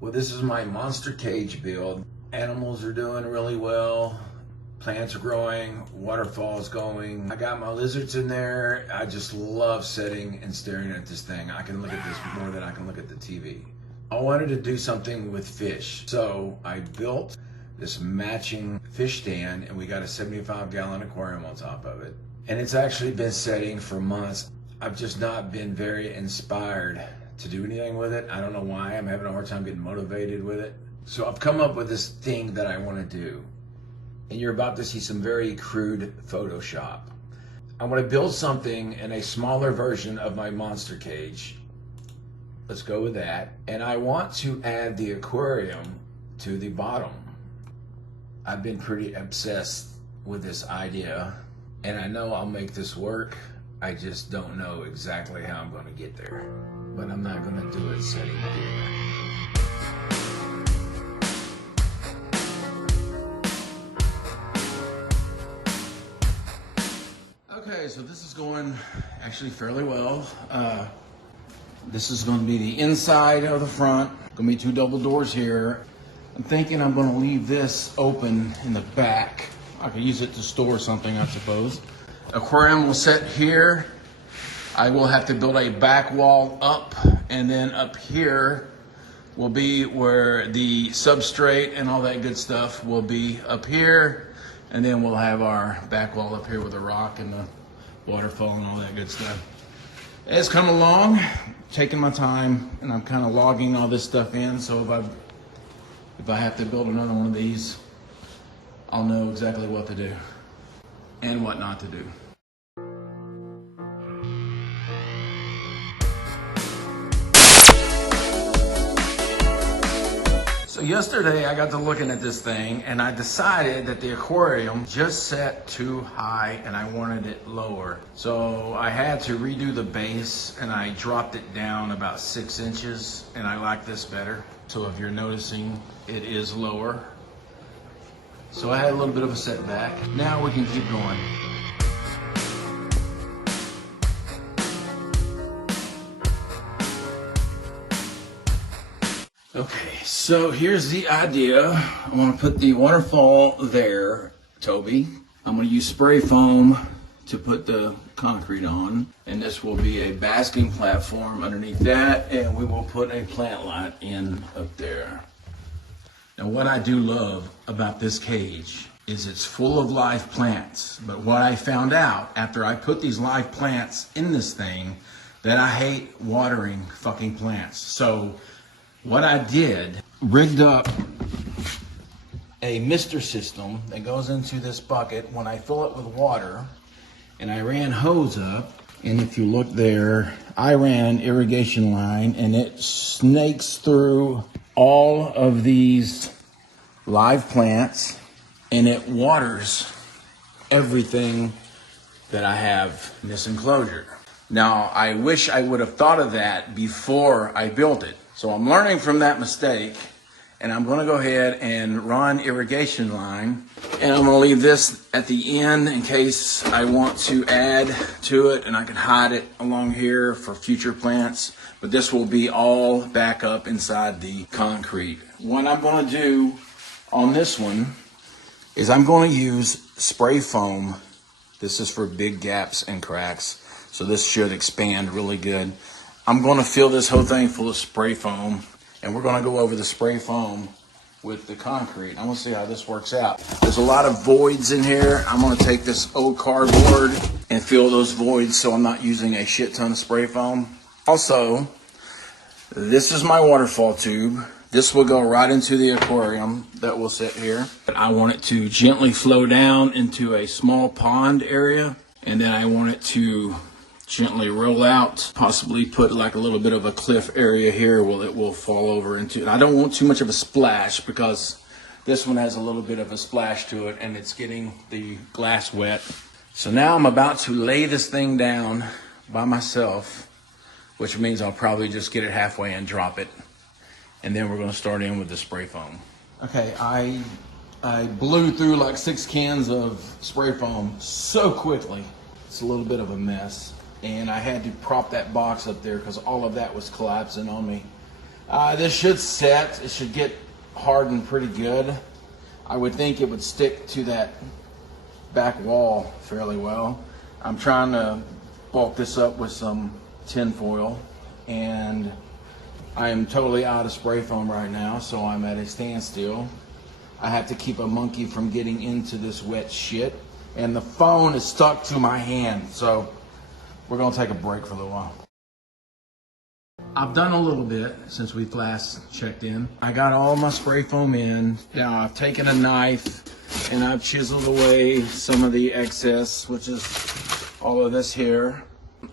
Well, this is my monster cage build. Animals are doing really well. Plants are growing, waterfalls going. I got my lizards in there. I just love sitting and staring at this thing. I can look at this more than I can look at the TV. I wanted to do something with fish. So I built this matching fish stand, and we got a 75-gallon aquarium on top of it. And it's actually been setting for months. I've just not been very inspired to do anything with it. I don't know why. I'm having a hard time getting motivated with it. So I've come up with this thing that I want to do. And you're about to see some very crude Photoshop. I want to build something in a smaller version of my monster cage. Let's go with that. And I want to add the aquarium to the bottom. I've been pretty obsessed with this idea, and I know I'll make this work. I just don't know exactly how I'm going to get there. But I'm not going to do it sitting here. Okay, so this is going actually fairly well. This is going to be the inside of the front. Going to be 2 double doors here. I'm thinking I'm going to leave this open in the back. I could use it to store something, I suppose. Aquarium will sit here. I will have to build a back wall up, and then up here will be where the substrate and all that good stuff will be up here. And then we'll have our back wall up here with the rock and the waterfall and all that good stuff. It's come along, taking my time, and I'm kind of logging all this stuff in. So if I have to build another one of these, I'll know exactly what to do and what not to do. So yesterday I got to looking at this thing, and I decided that the aquarium just set too high and I wanted it lower. So I had to redo the base, and I dropped it down about 6 inches, and I like this better. So if you're noticing, it is lower. So I had a little bit of a setback. Now we can keep going. Okay, so here's the idea. I want to put the waterfall there, Toby. I'm going to use spray foam to put the concrete on, and this will be a basking platform underneath that, and we will put a plant lot in up there. Now, what I do love about this cage is it's full of live plants, but what I found out after I put these live plants in this thing, that I hate watering fucking plants. So what I did, rigged up a mister system that goes into this bucket when I fill it with water, and I ran hose up, and if you look there, I ran irrigation line, and it snakes through all of these live plants, and it waters everything that I have in this enclosure. Now, I wish I would have thought of that before I built it. So I'm learning from that mistake, and I'm gonna go ahead and run irrigation line, and I'm gonna leave this at the end in case I want to add to it, and I can hide it along here for future plants, but this will be all back up inside the concrete. What I'm gonna do on this one is I'm gonna use spray foam. This is for big gaps and cracks, so this should expand really good. I'm going to fill this whole thing full of spray foam, and we're going to go over the spray foam with the concrete. I'm going to see how this works out. There's a lot of voids in here. I'm going to take this old cardboard and fill those voids so I'm not using a shit ton of spray foam. Also, this is my waterfall tube. This will go right into the aquarium that will sit here. But I want it to gently flow down into a small pond area, and then I want it to gently roll out, possibly put like a little bit of a cliff area here where it will fall over into. And I don't want too much of a splash because this one has a little bit of a splash to it and it's getting the glass wet. So now I'm about to lay this thing down by myself, which means I'll probably just get it halfway and drop it. And then we're going to start in with the spray foam. Okay, I blew through like 6 cans of spray foam so quickly. It's a little bit of a mess. And I had to prop that box up there because all of that was collapsing on me. This should set. It should get hardened pretty good. I would think it would stick to that back wall fairly well. I'm trying to bulk this up with some tin foil, and I am totally out of spray foam right now, so I'm at a standstill. I have to keep a monkey from getting into this wet shit, and the phone is stuck to my hand, so we're gonna take a break for a little while. I've done a little bit since we've last checked in. I got all my spray foam in. Now I've taken a knife and I've chiseled away some of the excess, which is all of this here.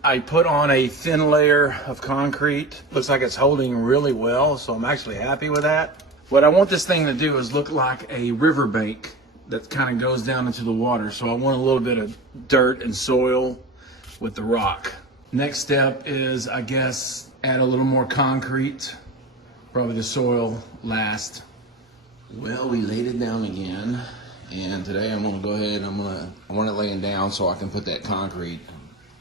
I put on a thin layer of concrete. Looks like it's holding really well, so I'm actually happy with that. What I want this thing to do is look like a riverbank that kind of goes down into the water. So I want a little bit of dirt and soil with the rock. Next step is, I guess, add a little more concrete, probably the soil last. Well, we laid it down again, and today I'm gonna go ahead, I want it laying down so I can put that concrete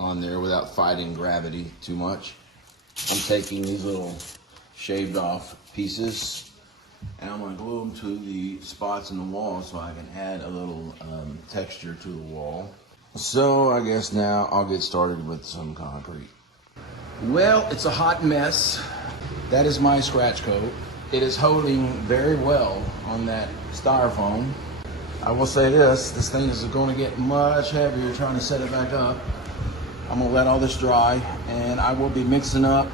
on there without fighting gravity too much. I'm taking these little shaved off pieces and I'm gonna glue them to the spots in the wall so I can add a little texture to the wall. So I guess now I'll get started with some concrete. Well, it's a hot mess. That is my scratch coat. It is holding very well on that styrofoam. I will say this thing is going to get much heavier trying to set it back up. I'm gonna let all this dry, and I will be mixing up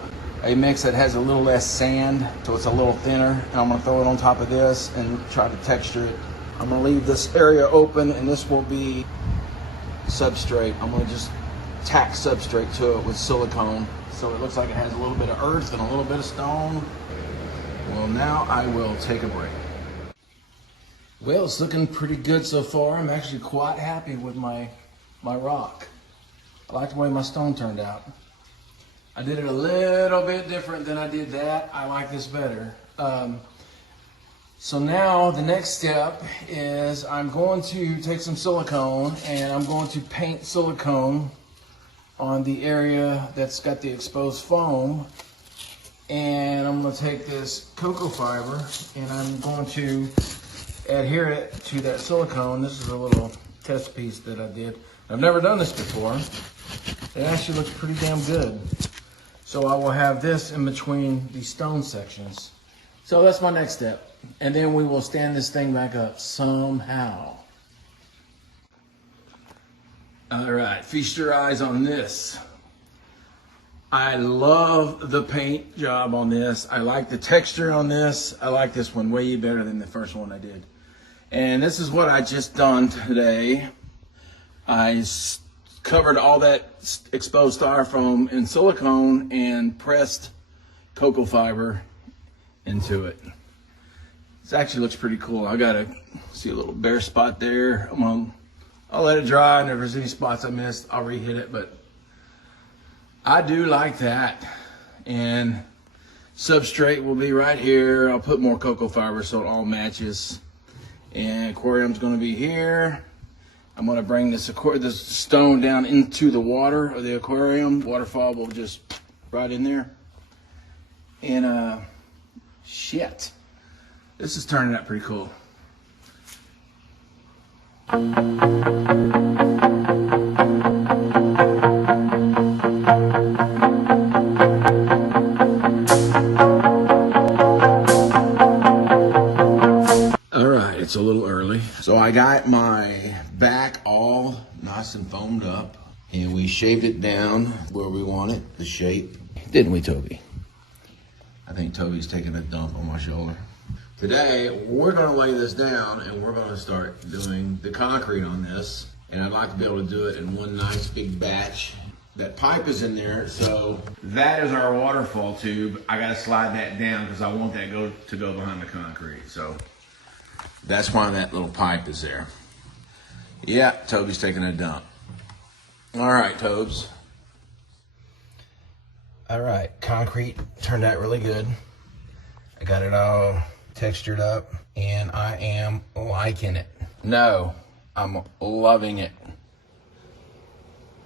a mix that has a little less sand, so it's a little thinner, and I'm gonna throw it on top of this and try to texture it. I'm gonna leave this area open, and this will be substrate. I'm gonna just tack substrate to it with silicone so it looks like it has a little bit of earth and a little bit of stone. Well, now I will take a break. Well, it's looking pretty good so far. I'm actually quite happy with my rock. I like the way my stone turned out. I did it a little bit different than I did that. I like this better. So now the next step is I'm going to take some silicone and I'm going to paint silicone on the area that's got the exposed foam. And I'm going to take this coco fiber and I'm going to adhere it to that silicone. This is a little test piece that I did. I've never done this before. It actually looks pretty damn good. So I will have this in between the stone sections. So that's my next step. And then we will stand this thing back up somehow. All right, feast your eyes on this. I love the paint job on this. I like the texture on this. I like this one way better than the first one I did. And this is what I just done today. I covered all that exposed styrofoam in silicone and pressed coco fiber into it. This actually looks pretty cool. I gotta see a little bare spot there. I'll let it dry, and if there's any spots I missed, I'll re-hit it, but I do like that. And substrate will be right here. I'll put more coco fiber so it all matches. And aquarium's gonna be here. I'm gonna bring this stone down into the water of the aquarium. Waterfall will just right in there. And shit, this is turning out pretty cool. It's a little early. So I got my back all nice and foamed up and we shaved it down where we want it, the shape. Didn't we, Toby? I think Toby's taking a dump on my shoulder. Today, we're gonna lay this down and we're gonna start doing the concrete on this. And I'd like to be able to do it in one nice big batch. That pipe is in there, so that is our waterfall tube. I gotta slide that down because I want that to go behind the concrete. So that's why that little pipe is there. Yeah, Toby's taking a dump. All right, Tobes. All right, concrete turned out really good. I got it all textured up and I am liking it. No, I'm loving it.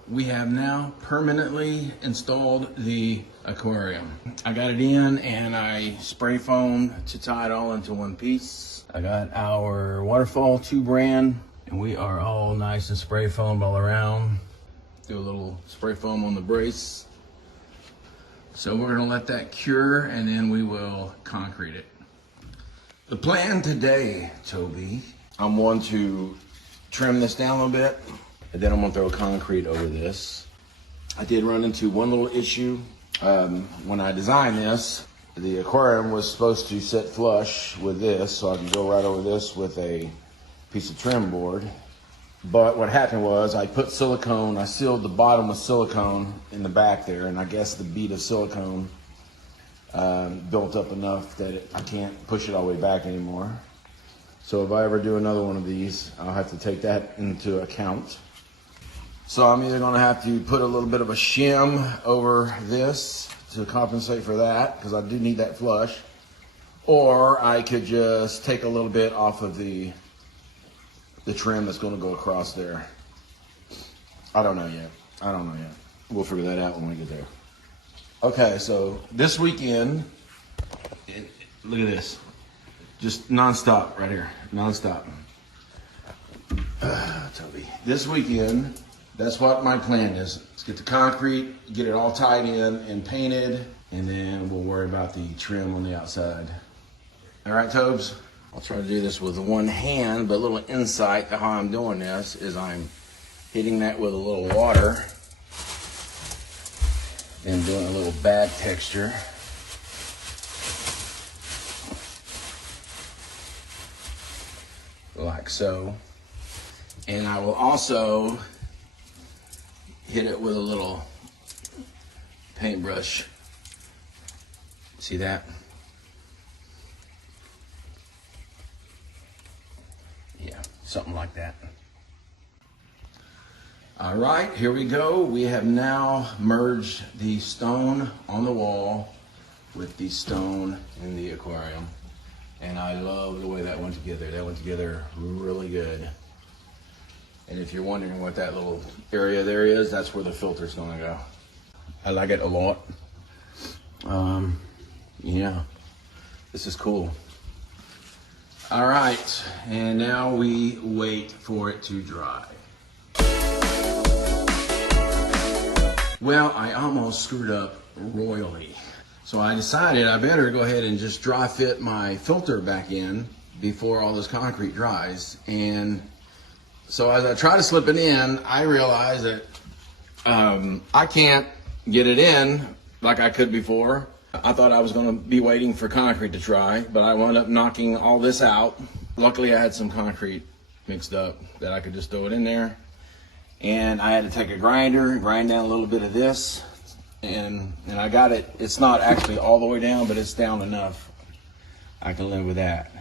we have now permanently installed the aquarium. I got it in and I spray foamed to tie it all into one piece. I got our waterfall 2 brand and we are all nice and spray foamed all around. Do a little spray foam on the brace. So we're gonna let that cure and then we will concrete it. The plan today, Toby, I'm going to trim this down a little bit and then I'm gonna throw concrete over this. I did run into one little issue. When I designed this, the aquarium was supposed to sit flush with this so I could go right over this with a piece of trim board. But what happened was I put silicone, I sealed the bottom with silicone in the back there, and I guess the bead of silicone built up enough that I can't push it all the way back anymore. So if I ever do another one of these, I'll have to take that into account. So I'm either gonna have to put a little bit of a shim over this to compensate for that, because I do need that flush, or I could just take a little bit off of the trim that's going to go across there. I don't know yet. We'll figure that out when we get there. Okay, so this weekend, look at this. Just nonstop right here, nonstop. Toby. This weekend, that's what my plan is. Let's get the concrete, get it all tied in and painted, and then we'll worry about the trim on the outside. All right, Tobes? I'll try to do this with one hand, but a little insight to how I'm doing this is I'm hitting that with a little water and doing a little bag texture. Like so. And I will also hit it with a little paintbrush. See that? Yeah, something like that. All right, here we go. We have now merged the stone on the wall with the stone in the aquarium. And I love the way that went together. That went together really good. And if you're wondering what that little area there is, that's where the filter's gonna go. I like it a lot. Yeah, this is cool. All right, and now we wait for it to dry. Well, I almost screwed up royally. So I decided I better go ahead and just dry fit my filter back in before all this concrete dries. And so as I try to slip it in, I realize that I can't get it in like I could before. I thought I was gonna be waiting for concrete to dry, but I wound up knocking all this out. Luckily I had some concrete mixed up that I could just throw it in there. And I had to take a grinder and grind down a little bit of this. And I got it, it's not actually all the way down, but it's down enough. I can live with that.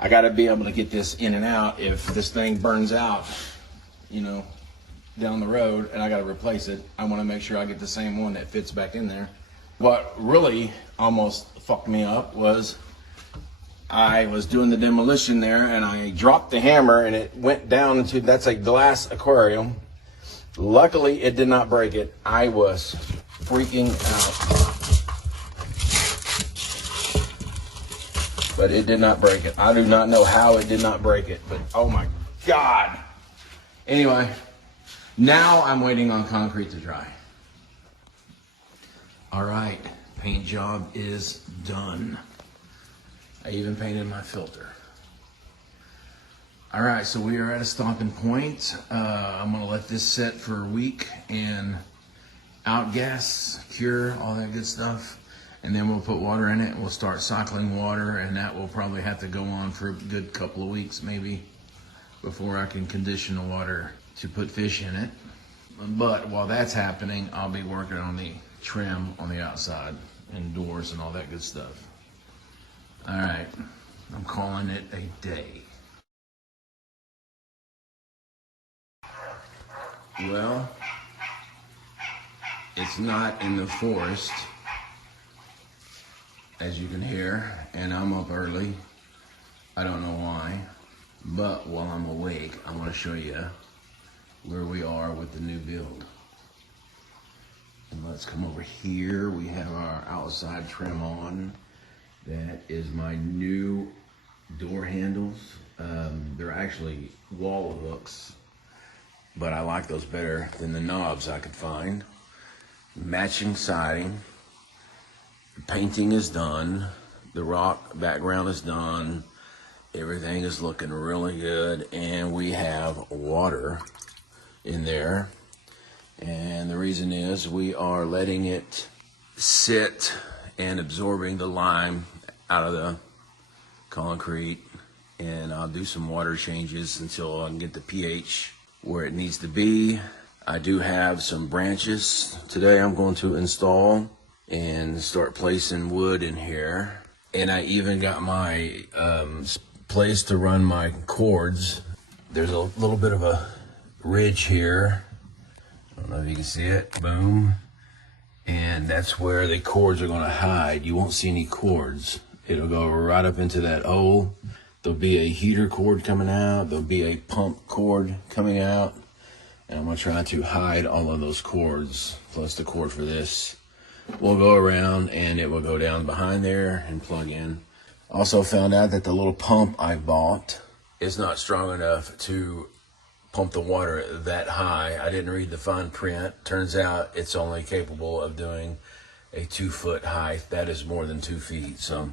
I gotta be able to get this in and out if this thing burns out, you know, down the road and I gotta replace it. I wanna make sure I get the same one that fits back in there. What really almost fucked me up was I was doing the demolition there and I dropped the hammer and it went down into, that's a glass aquarium. Luckily it did not break it. I was freaking out. But it did not break it. I do not know how it did not break it, but oh my God. Anyway, now I'm waiting on concrete to dry. All right, paint job is done. I even painted my filter. All right, so we are at a stopping point. I'm gonna let this set for a week and outgas, cure, all that good stuff. And then we'll put water in it and we'll start cycling water, and that will probably have to go on for a good couple of weeks maybe before I can condition the water to put fish in it. But while that's happening, I'll be working on the trim on the outside and doors and all that good stuff. All right, I'm calling it a day. Well, it's not in the forest, as you can hear, and I'm up early. I don't know why, but while I'm awake, I'm gonna show you where we are with the new build. And let's come over here. We have our outside trim on. That is my new door handles. They're actually wall hooks, but I like those better than the knobs I could find. Matching siding. The painting is done. The rock background is done. Everything is looking really good, and we have water in there. And the reason is we are letting it sit and absorbing the lime out of the concrete. And I'll do some water changes until I can get the pH where it needs to be. I do have some branches today I'm going to install and start placing wood in here. And I even got my place to run my cords. There's a little bit of a ridge here. I don't know if you can see it. Boom. And that's where the cords are going to hide. You won't see any cords. It'll go right up into that hole. There'll be a heater cord coming out. There'll be a pump cord coming out. And I'm going to try to hide all of those cords, plus the cord for this. We'll go around and it will go down behind there and plug in. Also found out that the little pump I bought is not strong enough to pump the water that high. I didn't read the fine print. Turns out it's only capable of doing a 2-foot height. That is more than 2 feet. So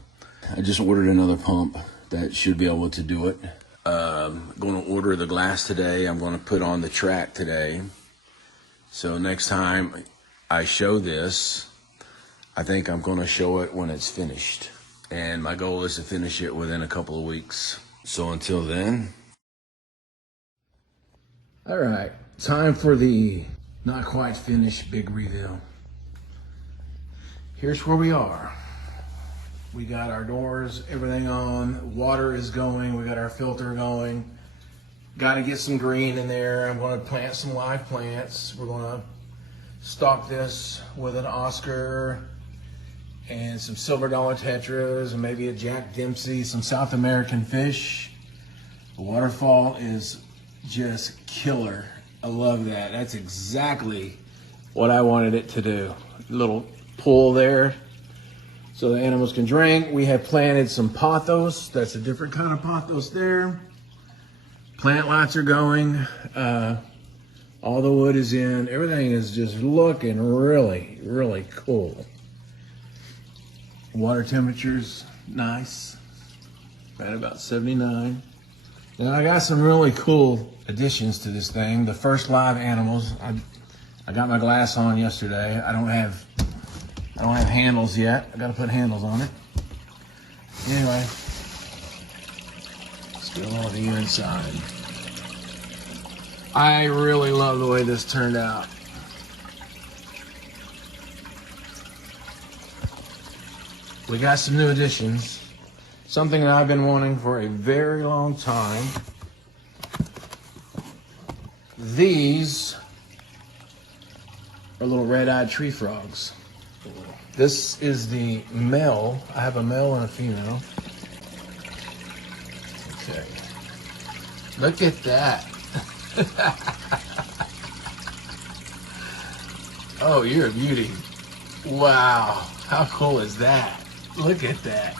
I just ordered another pump that should be able to do it. I'm going to order the glass today. I'm going to put on the track today. So next time I show this, I think I'm going to show it when it's finished. And my goal is to finish it within a couple of weeks. So until then. All right, time for the not quite finished big reveal. Here's where we are. We got our doors, everything on, water is going, we got our filter going. Got to get some green in there. I'm going to plant some live plants. We're going to stock this with an Oscar and some silver dollar tetras and maybe a Jack Dempsey, some South American fish. The waterfall is just killer. I love that. That's exactly what I wanted it to do. Little pool there so the animals can drink. We have planted some pothos. That's a different kind of pothos there. Plant lights are going. All the wood is in. Everything is just looking really, really cool. Water temperature's nice, right about 79. Now I got some really cool additions to this thing. The first live animals. I got my glass on yesterday. I don't have handles yet. I got to put handles on it. Anyway, let's get all of you inside. I really love the way this turned out. We got some new additions. Something that I've been wanting for a very long time. These are little red-eyed tree frogs. This is the male. I have a male and a female. Okay. Look at that. Oh, you're a beauty. Wow. How cool is that? Look at that.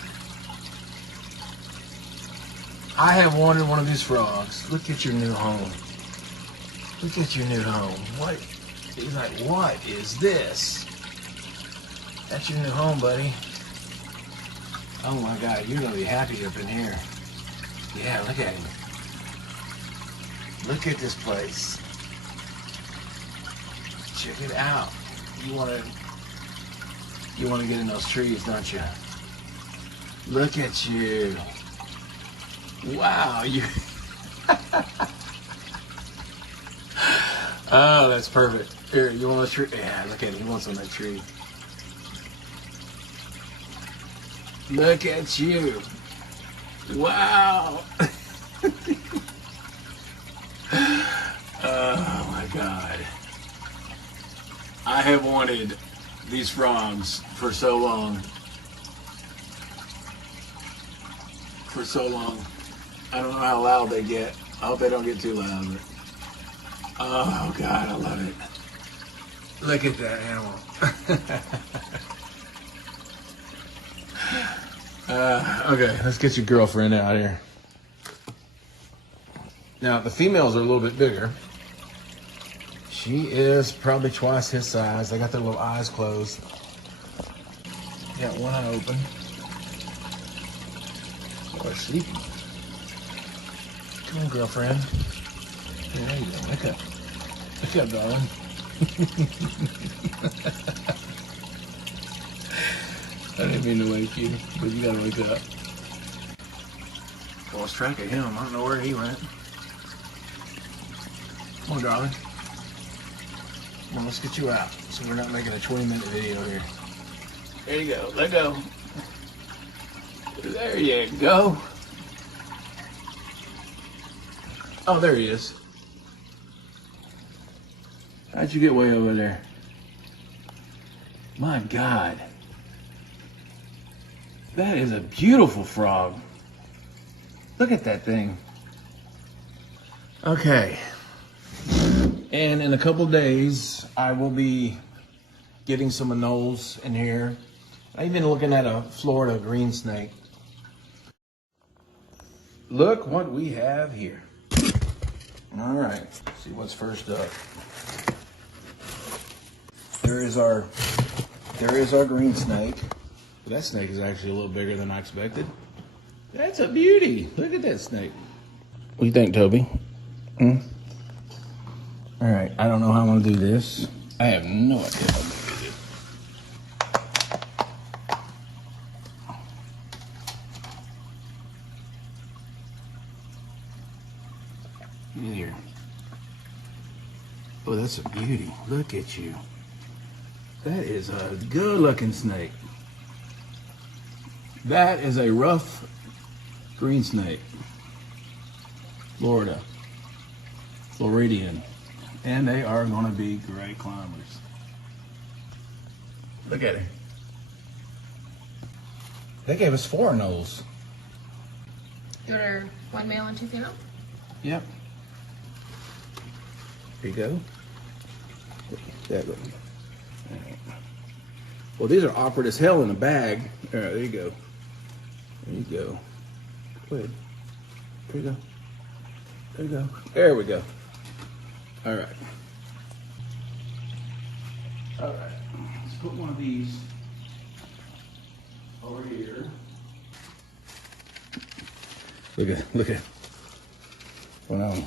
I have wanted one of these frogs. Look at your new home. Look at your new home. What? He's like, what is this? That's your new home, buddy. Oh my God, you're gonna be happy up in here. Yeah, look at him. Look at this place. Check it out. You wanna get in those trees, don't you? Look at you. Wow, you. Oh, that's perfect. Here, you want a tree? Yeah, look at him. He wants on that tree. Look at you. Wow. Oh my God. I have wanted these frogs for so long. I don't know how loud they get. I hope they don't get too loud. But Oh God, I love it. Look at that animal. Okay, let's get your girlfriend out here. Now, the females are a little bit bigger. She is probably twice his size. They got their little eyes closed. Got one eye open. Oh, sleeping. Come on, girlfriend. Yeah, there you go. Wake up. Wake up, darling. I didn't mean to wake you, but you gotta wake up. Lost track of him. I don't know where he went. Come on, darling. Come on, let's get you out so we're not making a 20-minute video here. There you go. Let go. There you go. Oh, there he is. How'd you get way over there? My God. That is a beautiful frog. Look at that thing. Okay. And in a couple days, I will be getting some anoles in here. I've been looking at a Florida green snake. Look what we have here. All right, let's see what's first up. There is our green snake. That snake is actually a little bigger than I expected. That's a beauty. Look at that snake. What do you think, Toby? Hmm? All right, I don't know how I'm gonna do this. I have no idea how I'm gonna do this. Get here. Oh, that's a beauty. Look at you. That is a good-looking snake. That is a rough green snake. Florida. Floridian. And they are going to be great climbers. Look at him. They gave us 4 anoles. You order 1 male and 2 female? Yep. There you go. That look. Right. Well, these are awkward as hell in a bag. All right, there you go. There you go. Go ahead. There you go. There you go. There we go. All right. All right. Let's put one of these over here. Look at. What on?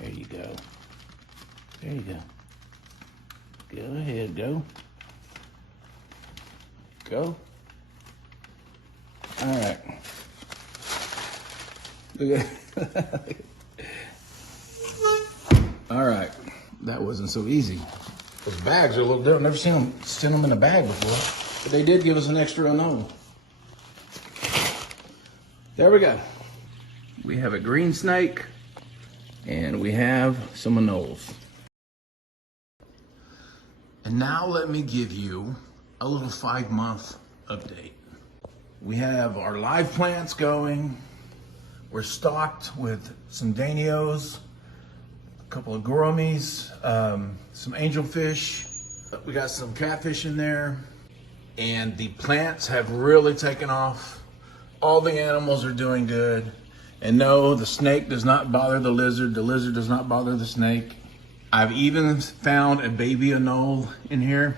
There you go. There you go. Go ahead, go. Go. All right. Look at. All right. That wasn't so easy. Those bags are a little different. Never seen them in a bag before. But they did give us an extra anole. There we go. We have a green snake. And we have some anoles. And now let me give you a little 5-month update. We have our live plants going. We're stocked with some Danios, a couple of gouramis, some angelfish. We got some catfish in there. And the plants have really taken off. All the animals are doing good. And no, the snake does not bother the lizard does not bother the snake. I've even found a baby anole in here,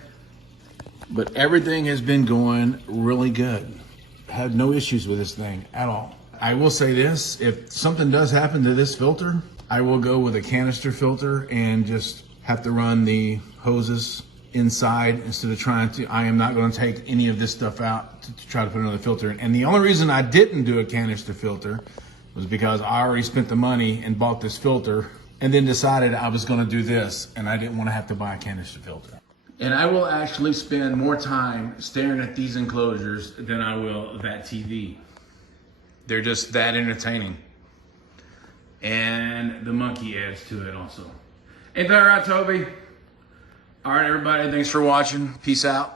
but everything has been going really good. Had no issues with this thing at all. I will say this, if something does happen to this filter, I will go with a canister filter and just have to run the hoses inside instead of trying to. I am not going to take any of this stuff out to try to put another filter in. And the only reason I didn't do a canister filter was because I already spent the money and bought this filter and then decided I was going to do this and I didn't want to have to buy a canister filter. And I will actually spend more time staring at these enclosures than I will that TV. They're just that entertaining. And the monkey adds to it also. Ain't that right, Toby? All right, everybody, thanks for watching. Peace out.